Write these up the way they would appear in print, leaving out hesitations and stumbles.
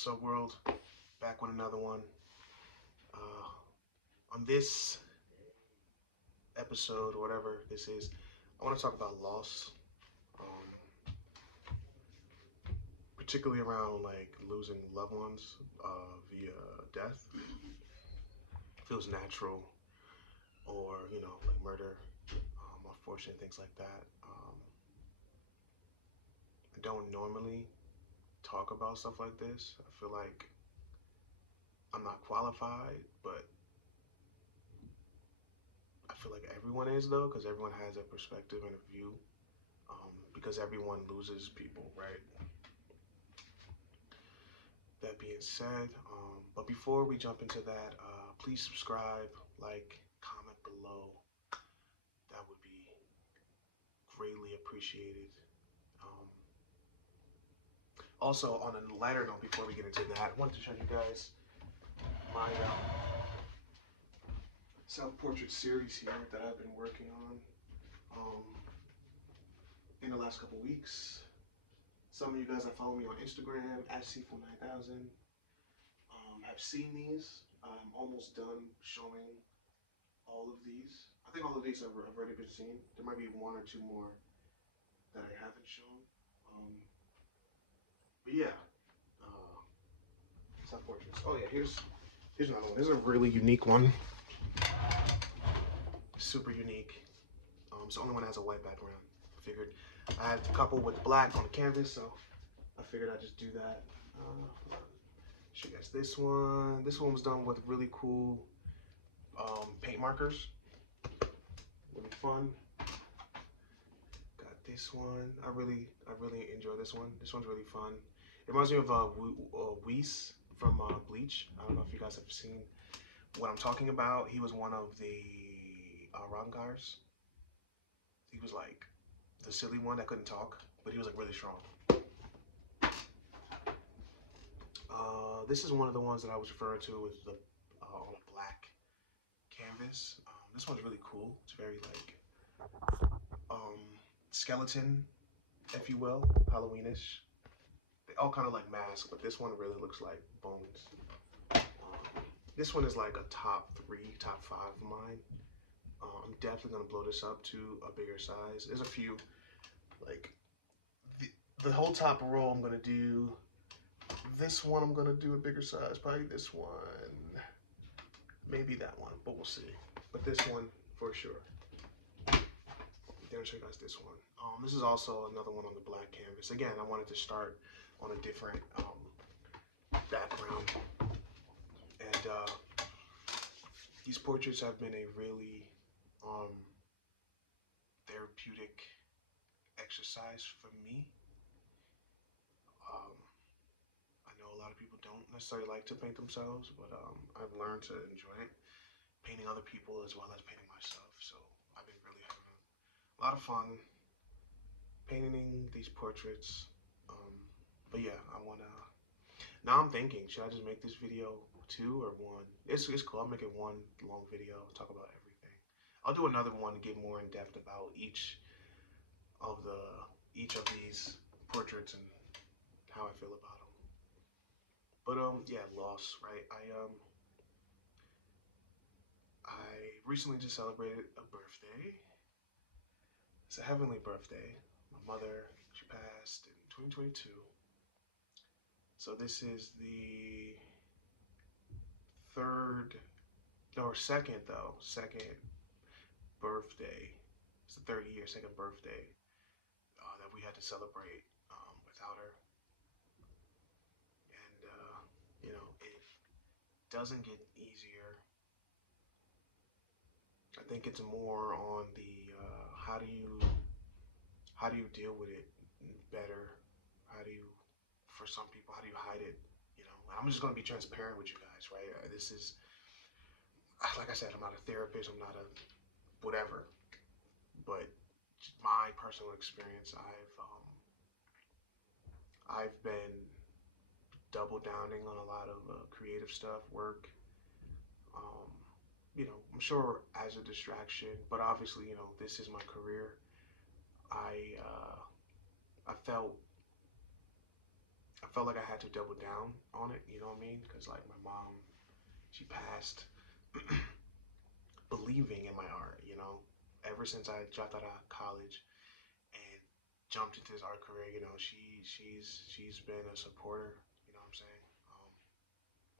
What's up, world? Back with another one. On this episode, or whatever this is, I want to talk about loss, um, particularly around like losing loved ones via death. Feels natural, or like murder, unfortunate things like that. I don't normally talk about stuff like this. I feel like I'm not qualified, but I feel like everyone is though, because everyone has a perspective and a view. Because everyone loses people, right? That being said, but before we jump into that, please subscribe, like, comment below. That would be greatly appreciated. Um, Also, on a lighter note, before we get into that, I wanted to show you guys my self-portrait series here that I've been working on in the last couple weeks. Some of you guys that follow me on Instagram at C49000 have seen these. I'm almost done showing all of these. I think all of these have already been seen. There might be one or two more that I haven't shown. But yeah, self-portraits. Oh yeah, here's another one. This is a really unique one. Super unique. It's the only one that has a white background. I figured I had a couple with black on the canvas, so I figured I'd just do that. Show you guys this one. This one was done with really cool paint markers. Really fun. Got this one. I really enjoy this one. This one's really fun. It reminds me of Weiss from Bleach. I don't know if you guys have seen what I'm talking about. He was one of the Rangars. He was like the silly one that couldn't talk, but he was like really strong. This is one of the ones that I was referring to with the on a black canvas. This one's really cool. It's very like skeleton, if you will, Halloweenish. They all kind of like masks, but this one really looks like bones. This one is like a top 3, top 5 of mine. I'm definitely gonna blow this up to a bigger size. There's a few, like the whole top row I'm gonna do. This one I'm gonna do a bigger size, probably this one, maybe that one, but we'll see. But this one for sure. Then I'll show you guys this one. This is also another one on the black canvas. Again, I wanted to start on a different background. And these portraits have been a really therapeutic exercise for me. I know a lot of people don't necessarily like to paint themselves, but I've learned to enjoy it. Painting other people as well as painting myself. So I've been really having a lot of fun painting these portraits. But yeah, now I'm thinking, should I just make this video 2 or 1? It's cool. I'll make it one long video, talk about everything. I'll do another one to get more in depth about each of these portraits and how I feel about them. But yeah, loss, right? I recently just celebrated a birthday. It's a heavenly birthday. My mother, she passed in 2022. So this is the second birthday. It's the third year, second birthday that we had to celebrate without her. And it doesn't get easier. I think it's more on the how do you deal with it better? For some people, how do you hide it? I'm just gonna be transparent with you guys, right? This is, like I said, I'm not a therapist, I'm not a whatever, but my personal experience, I've been double downing on a lot of creative stuff, work. I'm sure as a distraction, but obviously, this is my career. I felt I felt like I had to double down on it, you know what I mean? Because like my mom, she passed believing in my art, you know. Ever since I dropped out of college and jumped into this art career, you know, she's been a supporter, you know what I'm saying?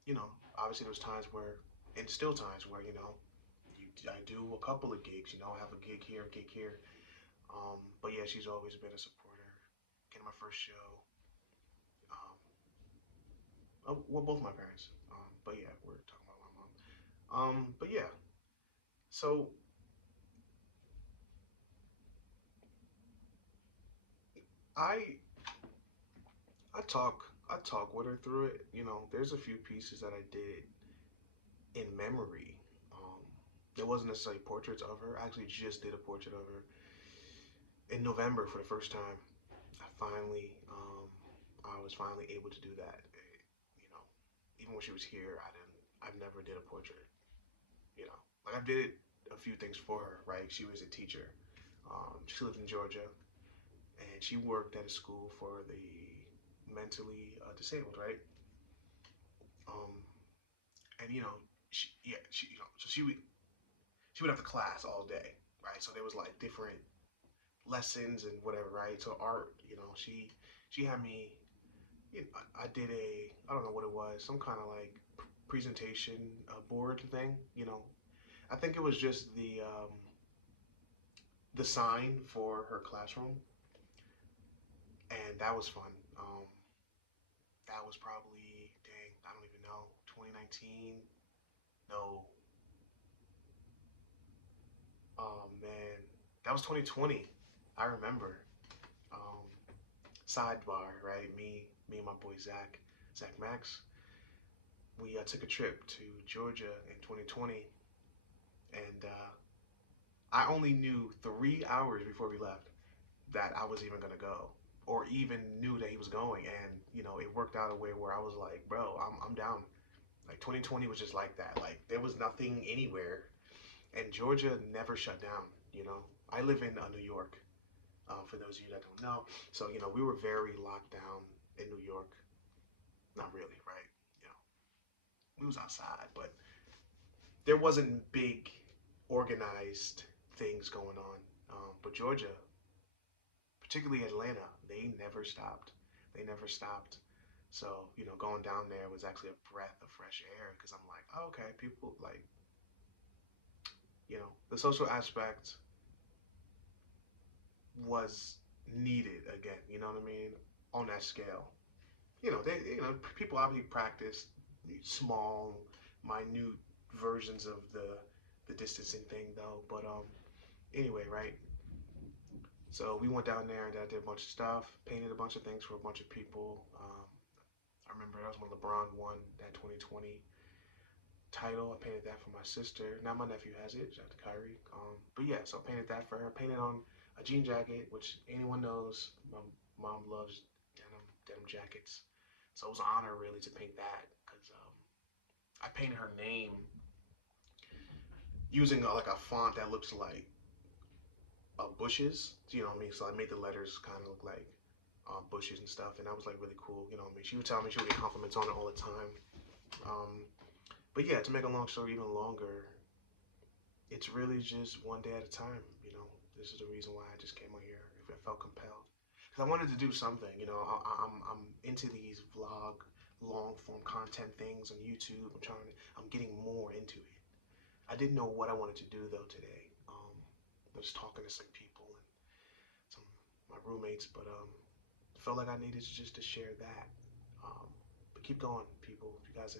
You know, obviously there was times where, and still times where, you know, I do a couple of gigs, you know, I have a gig here, a gig here. But yeah, she's always been a supporter. Came to my first show. Well, both my parents. But yeah, we're talking about my mom. But yeah, so I I talk with her through it. You know, there's a few pieces that I did in memory. Um, it wasn't necessarily portraits of her. I actually just did a portrait of her in November for the first time. I was finally able to do that. You know, even when she was here, I've never did a portrait. You know, like I did a few things for her. Right, she was a teacher. She lived in Georgia, and she worked at a school for the mentally disabled. Right, um, and you know, you know, so she would have to class all day. Right, so there was like different lessons and whatever. Right, so art. You know, she had me. You know, I did I don't know what it was, some kind of like presentation board thing. You know, I think it was just the sign for her classroom, and that was fun. That was probably, dang, I don't even know, 2019. No, oh man, that was 2020. I remember. Um, Sidebar, right? Me and my boy Zach Max. We took a trip to Georgia in 2020, and I only knew 3 hours before we left that I was even gonna go, or even knew that he was going. And you know, it worked out a way where I was like, bro, I'm down. Like 2020 was just like that. Like there was nothing anywhere, and Georgia never shut down. You know, I live in New York. For those of you that don't know, so you know, we were very locked down in New York. Not really, right? You know, we was outside, but there wasn't big organized things going on. But Georgia, particularly Atlanta, they never stopped. They never stopped. So, you know, going down there was actually a breath of fresh air because I'm like, oh, okay, people like, you know, the social aspect was needed again, you know what I mean? On that scale. You know, people obviously practice small, minute versions of the distancing thing though. But anyway, right? So we went down there and I did a bunch of stuff, painted a bunch of things for a bunch of people. I remember that was when LeBron won that 2020 title. I painted that for my sister. Now my nephew has it. Shout out to Kyrie. But yeah, so I painted that for her. Painted on a jean jacket, which anyone knows, my mom loves denim jackets. So it was an honor really to paint that because I painted her name using like a font that looks like bushes. You know what I mean? So I made the letters kind of look like bushes and stuff, and that was like really cool. You know what I mean? She would tell me she would get compliments on it all the time. Um, but yeah, to make a long story even longer, it's really just one day at a time. You know, this is the reason why I just came on here. If I felt compelled, because I wanted to do something. You know, I'm into these vlog, long form content things on YouTube. I'm getting more into it. I didn't know what I wanted to do though today. I was talking to some people and some my roommates, but felt like I needed just to share that. But keep going, people. If you guys